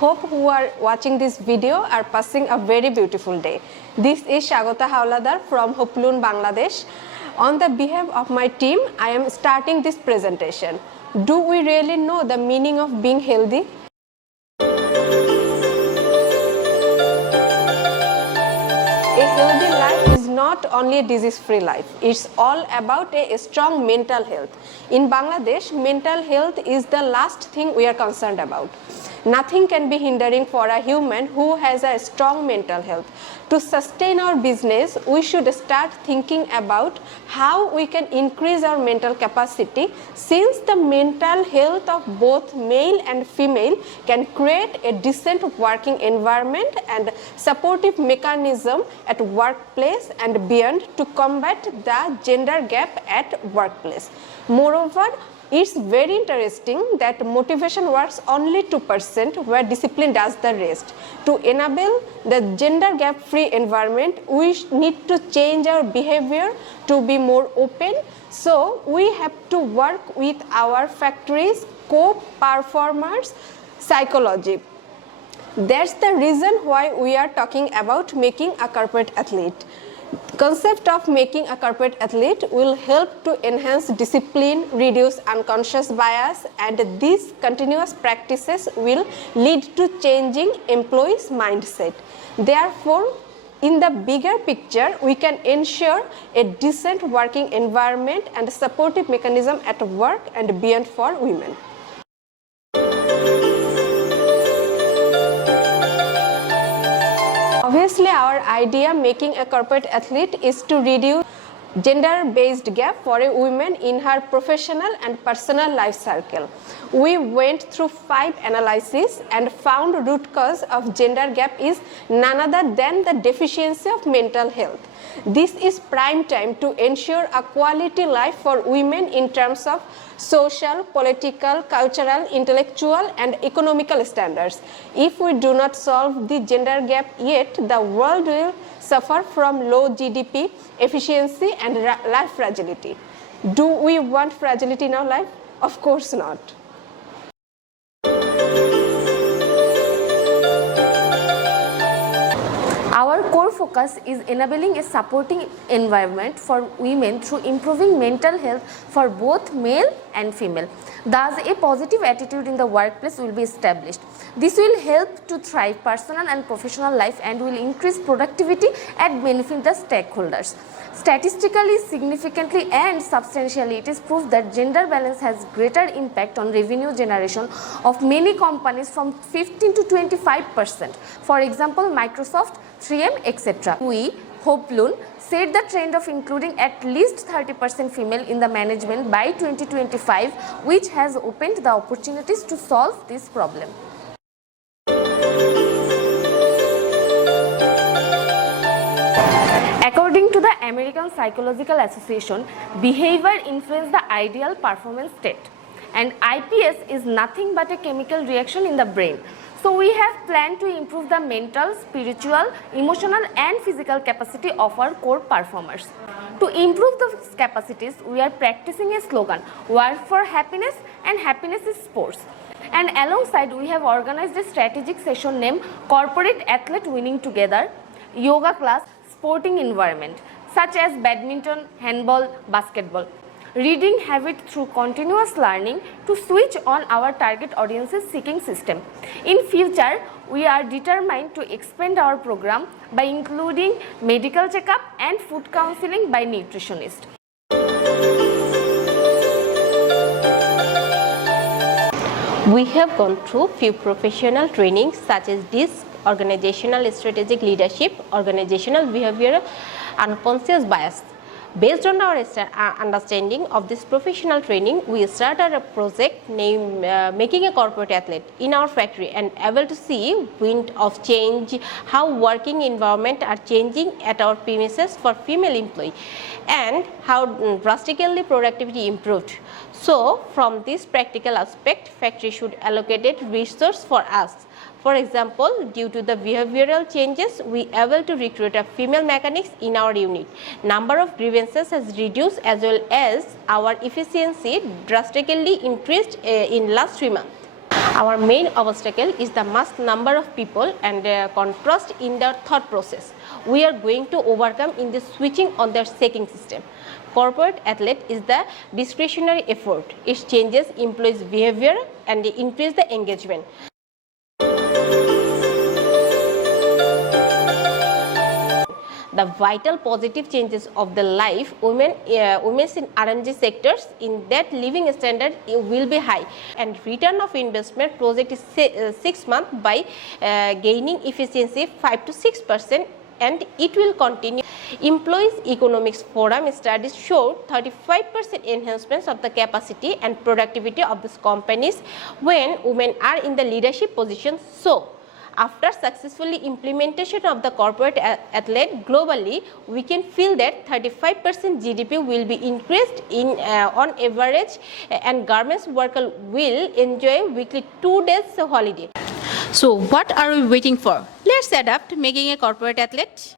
Hope who are watching this video are passing a very beautiful day. This is Shagota Hauladar from Hoplun, Bangladesh. On the behalf of my team, I am starting this presentation. Do we really know the meaning of being healthy? A healthy life is not only a disease-free life, it's all about a strong mental health. In Bangladesh, mental health is the last thing we are concerned about. Nothing can be hindering for a human who has a strong mental health. To sustain our business, we should start thinking about how we can increase our mental capacity, since the mental health of both male and female can create a decent working environment and supportive mechanism at workplace and beyond to combat the gender gap at workplace. Moreover, it's very interesting that motivation works only 2%, where discipline does the rest. To enable the gender gap free environment, we need to change our behavior to be more open. So we have to work with our factories, co-performers psychology. That's the reason why we are talking about making a corporate athlete. Concept of making a corporate athlete will help to enhance discipline, reduce unconscious bias, and these continuous practices will lead to changing employees' mindset. Therefore, in the bigger picture, we can ensure a decent working environment and supportive mechanism at work and beyond for women. Obviously, our idea making a corporate athlete is to reduce gender-based gap for a woman in her professional and personal life cycle. We went through 5 analyses and found root cause of gender gap is none other than the deficiency of mental health. This is prime time to ensure a quality life for women in terms of social, political, cultural, intellectual, and economical standards. If we do not solve the gender gap yet, the world will suffer from low GDP, efficiency, and life fragility. Do we want fragility in our life? Of course not. Our core focus is enabling a supporting environment for women through improving mental health for both male and female. Thus, a positive attitude in the workplace will be established. This will help to thrive personal and professional life and will increase productivity and benefit the stakeholders. Statistically, significantly and substantially, it is proved that gender balance has greater impact on revenue generation of many companies from 15 to 25%. For example, Microsoft, 3M, etc. We, Hoplun, set the trend of including at least 30% female in the management by 2025, which has opened the opportunities to solve this problem. According to the American Psychological Association, behavior influences the ideal performance state, and IPS is nothing but a chemical reaction in the brain. So we have planned to improve the mental, spiritual, emotional, and physical capacity of our core performers. To improve those capacities, we are practicing a slogan, work for happiness and happiness is sports. And alongside, we have organized a strategic session named Corporate Athlete Winning Together, yoga class, sporting environment, such as badminton, handball, basketball. Reading habit through continuous learning to switch on our target audience's seeking system. In future, we are determined to expand our program by including medical checkup and food counseling by nutritionists. We have gone through few professional trainings such as this organizational strategic leadership, organizational behavioral, unconscious bias. Based on our understanding of this professional training, we started a project named Making a Corporate Athlete in our factory and able to see wind of change, how working environment are changing at our premises for female employee and how drastically productivity improved. So from this practical aspect, factory should allocate resource for us. For example, due to the behavioral changes, we able to recruit a female mechanics in our unit. Number of grievances has reduced as well as our efficiency drastically increased in last 3 months. Our main obstacle is the mass number of people and contrast in their thought process. We are going to overcome in the switching on their checking system. Corporate athlete is the discretionary effort. It changes employees' behavior and increase the engagement. The vital positive changes of the life women in RNG sectors in that living standard will be high, and return of investment project is 6 months by gaining efficiency 5 to 6%, and it will continue. Employees Economics Forum studies showed 35% enhancements of the capacity and productivity of these companies when women are in the leadership positions. So, after successfully implementation of the corporate athlete globally, we can feel that 35% GDP will be increased in on average, and garments worker will enjoy weekly 2 days holiday. So what are we waiting for? Let's adapt making a corporate athlete.